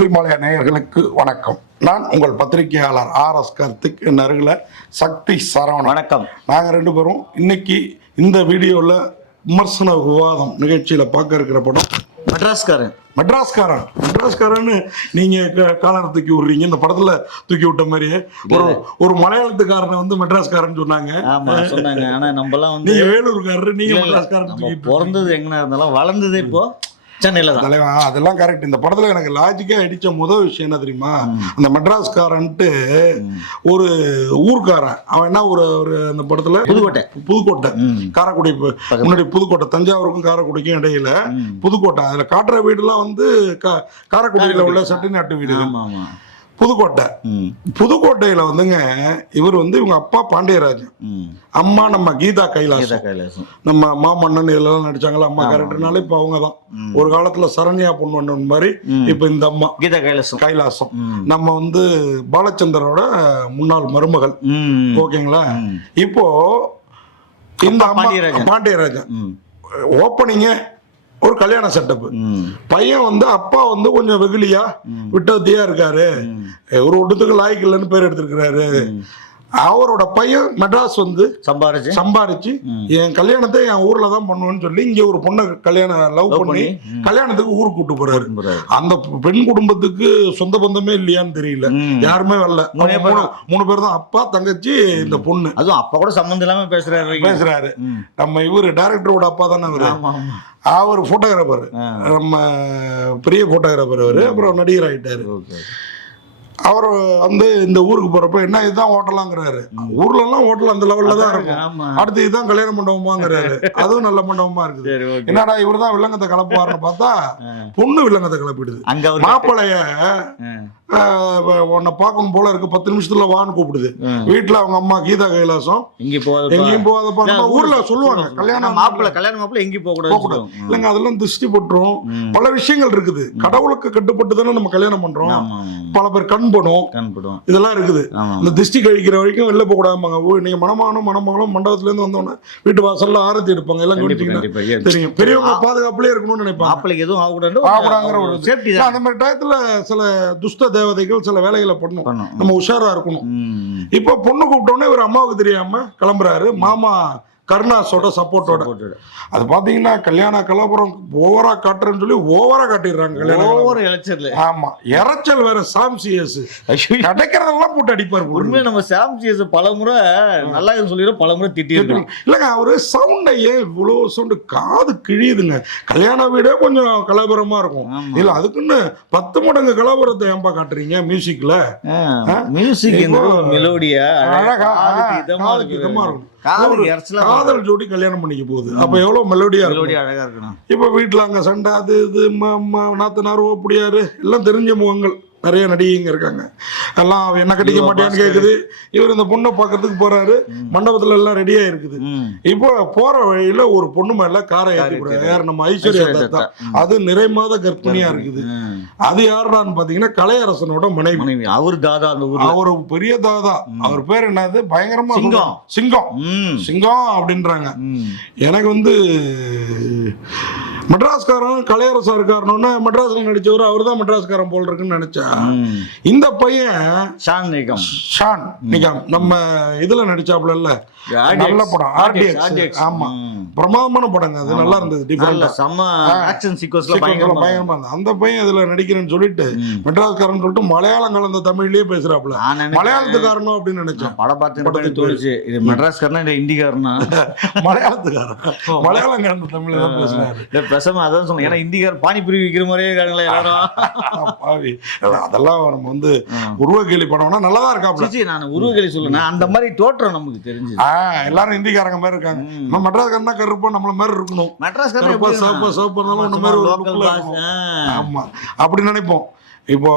ஸ்ரீமாலயா நேயர்களுக்கு வணக்கம். நான் உங்கள் பத்திரிகையாளர் ஆர்.எஸ். கார்த்திக். என் அருகில் சக்தி சரவணன். வணக்கம். நாங்கள் ரெண்டு பேரும் இன்னைக்கு இந்த வீடியோவில் விமர்சன விவாதம் நிகழ்ச்சியில் பார்க்க இருக்கிற படம் மெட்ராஸ்காரன். நீங்கள் காலரை தூக்கி விடுறீங்க. இந்த படத்தில் தூக்கி விட்ட மாதிரி ஒரு மலையாளத்துக்காரனை வந்து மெட்ராஸ்காரன் சொன்னாங்க. சொன்னாங்க. ஆனால் நம்மலாம் வந்து நீங்கள் வேலூர்காரரு, நீங்கள் மெட்ராஸ்காரன். பிறந்தது எங்கன்னா இருந்தாலும் வளர்ந்தது இப்போ சென்னையில் தான். தலைவா, அதெல்லாம் கரெக்ட். இந்த படத்தில் எனக்கு லாஜிக்காக அடித்த முதல் விஷயம் என்ன தெரியுமா? அந்த மெட்ராஸ்காரன்ட்டு ஒரு ஊர்க்காரன். அவன் என்ன ஒரு அந்த படத்தில் புதுக்கோட்டை காரைக்குடி, முன்னாடி புதுக்கோட்டை, தஞ்சாவூருக்கும் காரைக்குடிக்கும் இடையில புதுக்கோட்டை. அதில் காட்டுற வீடுலாம் வந்து காரைக்குடியில் உள்ள செட்டிநாட்டு வீடு. புதுக்கோட்டையில வந்துங்க இவர் வந்து இவங்க அப்பா பாண்டியராஜன், அம்மா நம்ம கீதா கைலாசம். நம்ம மாமன்னன் இதெல்லாம் நடிச்சாங்களா அம்மா கேரக்டர்னால இப்ப அவங்கதான். ஒரு காலத்துல சரண்யா பொண்ணு மாதிரி இப்ப இந்த அம்மா கீதா கைலாசம் நம்ம வந்து பாலச்சந்தரோட முன்னாள் மருமகள். ஓகேங்களா? இப்போ இந்த அம்மா பாண்டியராஜன் ஓப்பனிங்க ஒரு கல்யாண செட்டப். பையன் வந்து அப்பா வந்து கொஞ்சம் வெகுலியா விட்டதியா இருக்காரு, ஒரு ஒட்டுத்துக்கு லாய்க்கு இல்லைன்னு பேர் எடுத்திருக்கிறாரு. அவரோட பையன் மெட்ராஸ் வந்து சம்பாரிச்சு என் கல்யாணத்தை என் ஊர்ல தான் பண்ணுவேன்னு சொல்லி இங்க ஒரு பொண்ணை லவ் பண்ணி கல்யாணத்துக்கு ஊருக்கு கூட்டு போறாரு. அந்த பெண் குடும்பத்துக்கு சொந்த பந்தமே இல்லையான்னு தெரியல, யாருமே வரல. 3 பேர் தான், அப்பா, தங்கச்சி, இந்த பொண்ணு. அதுவும் அப்பா கூட சம்பந்தம் இல்லாம பேசுறாரு. நம்ம இவரு டைரக்டரோட அப்பா தானே அவரு. அவர் போட்டோகிராஃபர், நம்ம பெரிய போட்டோகிராஃபர் அவரு. அப்புறம் நடிகர் ஆயிட்டாரு. அவர் வந்து இந்த ஊருக்கு போறப்ப என்ன இதுதான் ஹோட்டலாங்கிறாரு. ஊர்ல எல்லாம் ஹோட்டல் அந்த லெவல்ல தான் இருக்கும். அடுத்து இதுதான் கல்யாண மண்டபமாங்கிறாரு. அதுவும் நல்ல மண்டபமா இருக்குது. என்னடா இவர் தான் வில்லங்கத்தை கலப்புவாருன்னு பார்த்தா பொண்ணு வில்லங்கத்தை கிளப்பிடுது. மாப்பிளைய உன்னை பார்க்கணும் போல இருக்கு, 10 நிமிஷத்துல வான்னு கூப்பிடுது. வீட்டுல அவங்க அம்மா கீதா கைலாசம் எங்கேயும் போகாத ஊர்ல சொல்லுவாங்க, கல்யாண மாப்பிள்ளை எங்கேயும் போக கூடாது இல்லைங்க. அதெல்லாம் திருஷ்டி போட்டுரும். பல விஷயங்கள் இருக்குது. கடவுளுக்கு கட்டுப்பட்டு தானே நம்ம கல்யாணம் பண்றோம். பல பேர் கண் படும் இதெல்லாம் இருக்குது. இந்த திருஷ்டி கழிக்கிற வரைக்கும் வெளில போக கூடாது. நீங்க மணமகளும் மண்டபத்துல இருந்து வந்தோடனே வீட்டு வாசல்ல ஆரத்தி எடுப்பாங்க. எல்லாம் தெரியும். பெரியவங்க பாதுகாப்புலயே இருக்கணும்னு நினைப்பாங்க. எதுவும் அந்த மாதிரி டயத்துல சில துஷ்ட தேவதைகள் சில வேலைகளை பண்ணணும். நம்ம உஷாரா இருக்கணும். இப்ப பொண்ணு கூப்பிட்டோன்னே ஒரு அம்மாவுக்கு தெரியாம கிளம்புறாரு. மாமா கருணாஸோட சப்போர்ட்டோட. அது பாத்தீங்கன்னா கல்யாண கலாபுரம் ஓவரா காட்டுறேன்னு சொல்லி ஓவரா காட்டிடுறாங்க. ஆமா, இறைச்சல் வேற. சாம்சியஸ் கிடைக்கிறதெல்லாம் போட்டு அடிப்பாரு. உண்மையா நம்ம சாம்சியஸ் பலமுறை நல்லா சொல்லிடுறோம், பலமுறை திட்டிருக்கோம். இல்லங்க, அவரு சவுண்டை ஏன் இவ்வளவு சவுண்டு காது கிழியுதுங்க. கல்யாண வீடே கொஞ்சம் கலாபுரமா இருக்கும். இல்ல அதுக்குன்னு 10 மடங்கு கலாபுரத்தை ஏன்பா காட்டுறீங்க மியூசிக்ல? மியூசிக் மெலோடியா அழகா இதமா இருக்கும். காதல் ஜோடி கல்யாணம் பண்ணிக்க போகுது. அப்ப எவ்வளவு மெலோடியா அழகா இருக்கணும். இப்ப வீட்டுல அங்க சண்டை, அது இது, நாத்தனார், ஓப்படியாரு எல்லாம் தெரிஞ்ச முகங்கள். நிறைய நடிகைங்க இருக்காங்க. எல்லாம் என்ன கட்டிக்க மாட்டேன்னு கேக்குது. இவர் இந்த பொண்ணை பாக்கிறதுக்கு போறாரு. மண்டபத்துல எல்லாம் ரெடியா இருக்குது. இப்போ போற வழியில ஒரு பொண்ணு மேல காரை ஏற்றி நம்ம ஐஸ்வர்யா தத்தா, அது நிறை மாத கர்ப்பிணியா இருக்குது. அது யாருடான்னு பாத்தீங்கன்னா கலையரசனோட மனைவி. அவரு தாதா, அவரு பெரிய தாதா. அவர் பேர் என்னது? பயங்கரமா சிங்கம் அப்படின்றாங்க. எனக்கு வந்து மெட்ராஸ்காரன் கலையரசா இருக்காருன்னு மெட்ராஸ்ல நடிச்சவர் அவர் தான் மெட்ராஸ்காரன் போல் இருக்குன்னு நினைச்சா. இந்த பையன் ஷான் நிகாம் நம்ம இதுல நடிச்சாப்ல இல்ல, நல்ல படம் RDX. ஆமா, பிரமாதமான படங்க. அது நல்லா இருந்தது. பயங்கரமா. அந்த பையன் இதுல நடிக்கிறேன்னு சொல்லிட்டு மெட்ராஸ்காரன் சொல்லிட்டு மலையாளம் கலந்த தமிழ்லயே பேசுறாப்ல. மலையாளத்துக்காரனும் அப்படின்னு நினைச்சேன். படம் பார்த்து இது மெட்ராஸ்காரனா இல்ல ஹிந்திக்காரனா? மலையாளத்துக்காரன். மலையாளம் கலந்த தமிழ்ல தான் பேசுறாரு. பேசாம அதான் சொன்னேன். ஏன்னா ஹிந்திக்காரன் பானிபூரி விற்கிற மாதிரியே இருக்காங்களே எல்லாரும். அதெல்லாம் நம்ம வந்து உருவகேலி படம்னா நல்லதா இருக்காப்ல. நான் உருவகேலி சொல்லுறேன். அந்த மாதிரி தோற்றம் நமக்கு தெரிஞ்சு எல்லாரும் ஹிந்திக்காரங்க மாதிரி இருக்காங்க. நம்ம மெட்ராஸ்காரனா கருப்பா நம்மள மாதிரி இருக்கணும். ஆமா, அப்படி நினைப்போம். இப்போ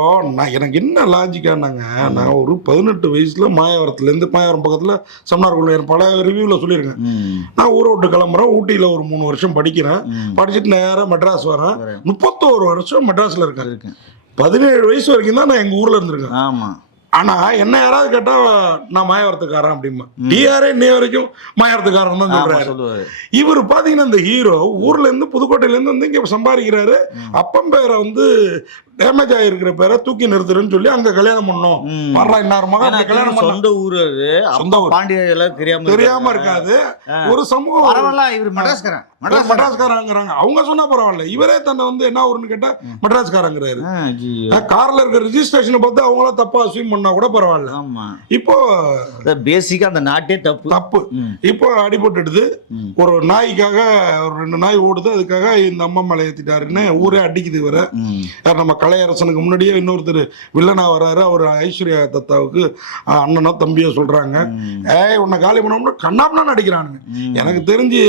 எனக்கு என்ன லாஜிக்கானாங்க, நான் ஒரு 18 வயசுல மாயவரத்துல இருந்து மாயவரம் பக்கத்துல சம்னார் பல ரிவ்யூல சொல்லியிருக்கேன். நான் ஊரை விட்டு கிளம்புறேன். ஊட்டியில ஒரு 3 வருஷம் படிக்கிறேன். படிச்சுட்டு நேரம் மெட்ராஸ் வரேன். 31 வருஷம் மெட்ராஸ்ல இருக்கேன். 17 வயசு வரைக்கும் தான் நான் எங்க ஊர்ல இருந்திருக்கேன். ஆமா. ஆனா என்ன யாராவது கேட்டா நான் மாயவரத்துக்காரன் அப்படிமா. டிஆர்ஏ இன்னை வரைக்கும் மாயவரத்துக்காரன் தான் சொல்றாரு. இவர் பாத்தீங்கன்னா இந்த ஹீரோ ஊர்ல இருந்து புதுக்கோட்டையில இருந்து வந்து இங்க சம்பாதிக்கிறாரு. அப்பம் பேரை வந்து டேமேஜ் ஆகிருக்கிற பேரை தூக்கி நிறுத்துறேன்னு சொல்லி அங்க கல்யாணம் பண்ணோம். வர்றா இன்னாருமாக அப்படி கல்யாணம் பண்ண சொந்த ஊர் அது, சொந்த ஊர் பாண்டியெல்லாம் தெரியாம இருக்காது. ஒரு சமூகம் பரவாயில்ல, இவர் மெட்ராஸ்காரங்கிறாங்க. அவங்க சொன்னா பரவாயில்ல, இவரே தன்னை வந்து என்ன ஊருன்னு கேட்டா மெட்ராஸ்காரங்கிறாரு. கார்ல இருக்க ரிஜிஸ்ட்ரேஷனை பார்த்து அவங்களாம் தப்பா அஸ்யூம் பண்ணா கூட பரவாயில்ல. இப்போ பேசிக்கா அந்த நாட்டே தப்பு. இப்போ அடிபட்டுடுது. ஒரு நாய்க்காக ஒரு 2 நாய் ஓடுது, அதுக்காக இந்த அம்மா மேல ஏத்திட்டாருன்னு ஊரே அடிக்குது. இவர நம்ம கலையரசனுக்கு முன்னாடியே இன்னொருத்தர் வில்லனா வர்றாரு. அவர் ஐஸ்வர்யா தத்தாவுக்கு அண்ணனோ தம்பியோ சொல்றாங்க, உன்னை காலி பண்ணோம்னா கண்ணாப்னான்னு அடிக்கிறானுங்க. எனக்கு தெரிஞ்சு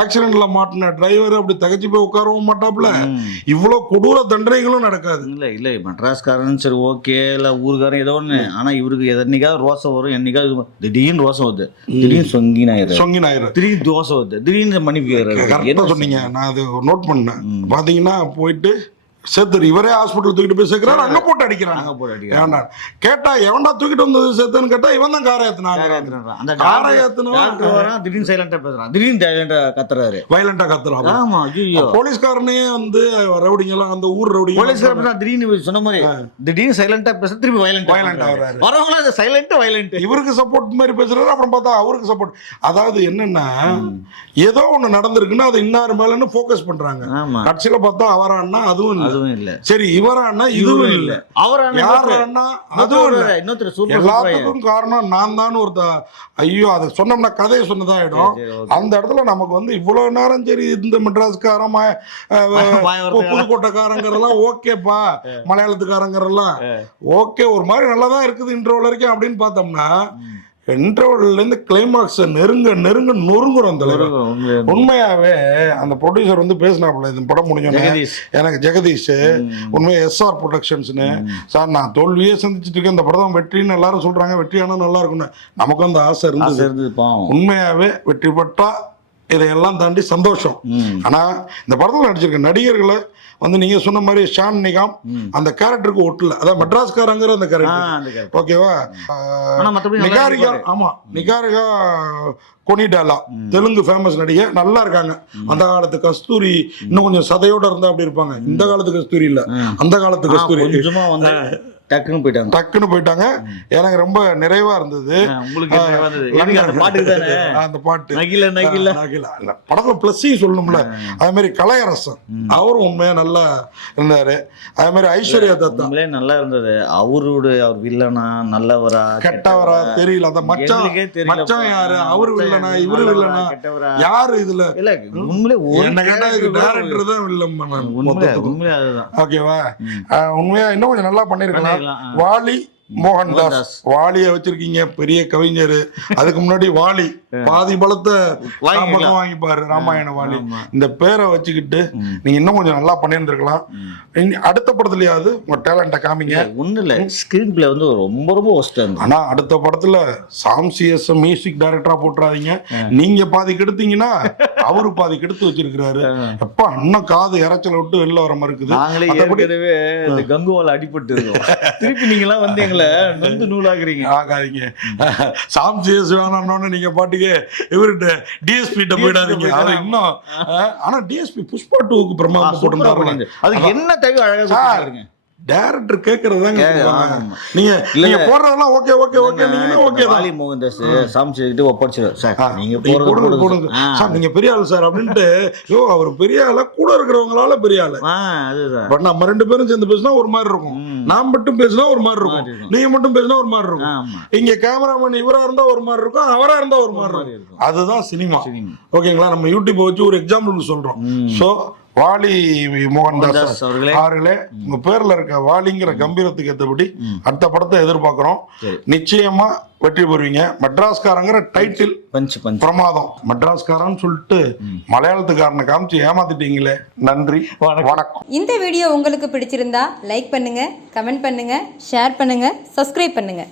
ஆக்சிடென்ட்ல மாட்டின டிரைவர் அப்படி தகச்சு போய் உட்காரவும் மாட்டாப்புல. இவ்வளவு கொடூர தண்டனைகளும் நடக்காது. இல்ல மெட்ராஸ்காரன் சரி ஓகே, இல்ல ஊருக்காரன் ஏதோ ஒண்ணு. ஆனா இவருக்கு என்னைக்காவது ரோசம் வரும், என்னைக்காவது திடீர்னு ரோசம் வருது, திடீர்னு சொங்கினாயிரம், திடீர்னு தோசை வருது, திடீர்னு மன்னிப்பு. என்ன சொன்னீங்க, நான் அது நோட் பண்ணேன். பாத்தீங்கன்னா போயிட்டு சேர்த்து இவரே ஹாஸ்பிட்டல் தூக்கிட்டு போய் சேர்க்கிறாரு, அங்க போட்டு அடிக்கிறாங்க. கேட்டா எவன்டா தூக்கிட்டு வந்தது சேர்த்துன்னு கேட்டா இவன் தான் காரை ஏத்துனாங்க. காரை ஏத்துனா திடீர்னு சைலண்டா பேசுறான், திடீர்னு வயலண்டா கத்துறான். போலீஸ்காரனே வந்து ரவுடிங்க எல்லாம் அந்த ஊர் ரவுடிங்க போலீஸ்காரன் திடீர்னு சொன்ன மாதிரி திடீர்னு சைலண்டா பேச, திருப்பி வயலண்டா வரவங்களா சைலண்ட் வயலண்ட் இவருக்கு சப்போர்ட் மாதிரி பேசுறாரு. அப்புறம் பார்த்தா அவருக்கு சப்போர்ட். அதாவது என்னன்னா ஏதோ ஒண்ணு நடந்திருக்குன்னா அது இன்னாரு மேலன்னு போக்கஸ் பண்றாங்க. கட்சியில பார்த்தா அவரான்னா அதுவும் இல்ல, சரி இவரானா இதுவும் இல்ல, யாரானா அதுவும் இல்ல. எல்லாத்துக்கும் காரணம் நான் தான். ஐயோ அதை சொன்னோம்னா கதையை சொன்னதா ஆயிடும். அந்த இடத்துல நமக்கு வந்து இவ்வளவு நேரம் சரி இந்த மெட்ராஸ்காரன் புதுக்கோட்டைக்காரங்கிறதெல்லாம் ஓகேப்பா, மலையாளத்துக்காரங்கிறெல்லாம் ஓகே, ஒரு மாதிரி நல்லாதான் இருக்குது இன்ட்ரோல் வரைக்கும் அப்படின்னு பார்த்தோம்னா இன்டர்வல்ல இருந்து கிளைமாக்ஸ் நெருங்க நொறுங்குறோம். உண்மையாவே அந்த ப்ரொடியூசர் வந்து பேசினாப்புல இந்த படம் முடிஞ்சோன்னு, எனக்கு ஜெகதீஷ் உண்மையா SR ப்ரொடக்ஷன்ஸ்னு சார் நான் தோல்வியே சந்திச்சுட்டு இருக்கேன், இந்த படம் வெற்றின்னு எல்லாரும் சொல்றாங்க, வெற்றியானா நல்லா இருக்கும்னு நமக்கு அந்த ஆசை இருந்தது. உண்மையாவே வெற்றி பெற்றா இதையெல்லாம் தாண்டி சந்தோஷம். ஆனா இந்த படத்துல நடிச்சிருக்க நடிகர்களை வந்து நீங்க சொன்ன மாதிரி ஷான் நிகாம் அந்த கேரக்டருக்கு ஒட்டல, அதான் மெட்ராஸ்காரங்கிற அந்த கேரக்டர் ஓகேவா. நிகாரிகா, ஆமா நிகாரிகா கொனிடாலா தெலுங்கு ஃபேமஸ் நடிகை, நல்லா இருக்காங்க. அந்த காலத்து கஸ்தூரி இன்னும் கொஞ்சம் சதையோட இருந்தா அப்படி இருப்பாங்க. இந்த காலத்து கஸ்தூரி இல்ல, அந்த காலத்து கஸ்தூரி டக்குன்னு போயிட்டாங்க. எனக்கு ரொம்ப நிறைவா இருந்தது அந்த பாட்டு. படத்துல பிளஸையும் சொல்லணும்ல, அதே மாதிரி கலையரசன் அவரும் உண்மையா நல்லா இருந்தாரு. அதே மாதிரி ஐஸ்வர்யா தத்தா நல்லா இருந்தது. அவர் வில்லனா நல்லவரா கெட்டவரா தெரியல. அந்த மச்சான் யாரு, அவரு வில்லனா இவரு வில்லனா யாரு இதுல என்ன கேட்டா இது டைரக்டர் தான் வில்லம். ஓகேவா, உண்மையா இன்னும் கொஞ்சம் நல்லா பண்ணிருக்கலாம். வாலி மோகன்தாஸ், வாலிய வச்சிருக்கீங்க, பெரிய கவிஞர். அதுக்கு முன்னாடி வாலி பாதி பலத்தை வாங்கிப்பாரு, ராமாயண வாலி. இந்த பேரை வச்சுக்கிட்டு நீங்க இன்னும் கொஞ்சம் நல்லா பண்ணியிருந்திருக்கலாம். அடுத்த படத்துலயாவது உங்க டேலண்ட காமிங்க. ஒண்ணு இல்ல, ஸ்கிரீன் பிளே வந்து ரொம்ப ஒஸ்டா இருந்துச்சு. ஆனா அடுத்த படத்துல சாம் சிஎஸ் மியூசிக் டைரக்டரா போட்டுறாதீங்க. நீங்க பாதி கெடுத்தீங்கன்னா அவரு பாதி கெடுத்து வச்சிருக்கிறாரு. எப்ப அண்ணன் காது இறைச்சல விட்டு வெளில வர மாதிரி இருக்குது. நாங்களே ஏற்கனவே இந்த கங்குவால அடிபட்டு இருக்கோம், திருப்பி நீங்க எல்லாம் வந்து நொந்து நூலாகிறீங்க. ஆகாதீங்க. சாம் சிஎஸ் வேணாம்னு நீங்க பாட்டுக்கு இவர்கிட்ட டிஎஸ்பி போயிடாதீங்க. அது இன்னும் ஆனா டிஎஸ்பி புஷ்பா 2க்கு பிரமாதம் போட்டுருந்தாங்க. அதுக்கு என்ன தேவை அழகா சொல்லுங்க. டைரக்டர் கேக்குறதுதாங்க. நீங்க போடுறதெல்லாம் ஓகே ஓகே ஓகே, நீங்க ஓகே தான். வாலி மோகன்தாஸ் சாம்சி கிட்ட ஒப்படைச்சார், சார் நீங்க போடுங்க சார், நீங்க பெரிய ஆளு சார் அப்படின்ட்டு. யோ அவர் பெரிய ஆளா, கூட இருக்கிறவங்களால பெரிய ஆளு. அதுதான். பட் நம்ம 2 பேரும் சேர்ந்து பேசினா ஒரு மாதிரி இருக்கும், நான் மட்டும் பேசினா ஒரு மாதிரி இருக்கும், நீங்க மட்டும் பேசினா ஒரு மாதிரி இருக்கும். இங்க கேமராமேன் இவரா இருந்தா ஒரு மாதிரி இருக்கும், அவரா இருந்தா ஒரு மாதிரி இருக்கும். அதுதான் சினிமா. ஓகேங்களா, நம்ம யூடியூப் வச்சு ஒரு எக்ஸாம்பிள் சொல்றோம். சோ வாலி மோகன்தாஸ் அவர்களே, உங்க பேர்ல இருக்க வாலிங்கிற கம்பீரத்துக்கு ஏற்றபடி அடுத்த படத்தை எதிர்பார்க்கிறோம். நிச்சயமா வெற்றி பெறுவீங்க. மெட்ராஸ்காரங்கிற டைட்டில் பிரமாதம். மெட்ராஸ்காரன்னு சொல்லிட்டு மலையாளத்துக்காரனை காமிச்சு ஏமாத்திட்டீங்களே. நன்றி, வணக்கம். இந்த வீடியோ உங்களுக்கு பிடிச்சிருந்தா லைக் பண்ணுங்க, கமெண்ட் பண்ணுங்க, ஷேர் பண்ணுங்க, சப்ஸ்கிரைப் பண்ணுங்க.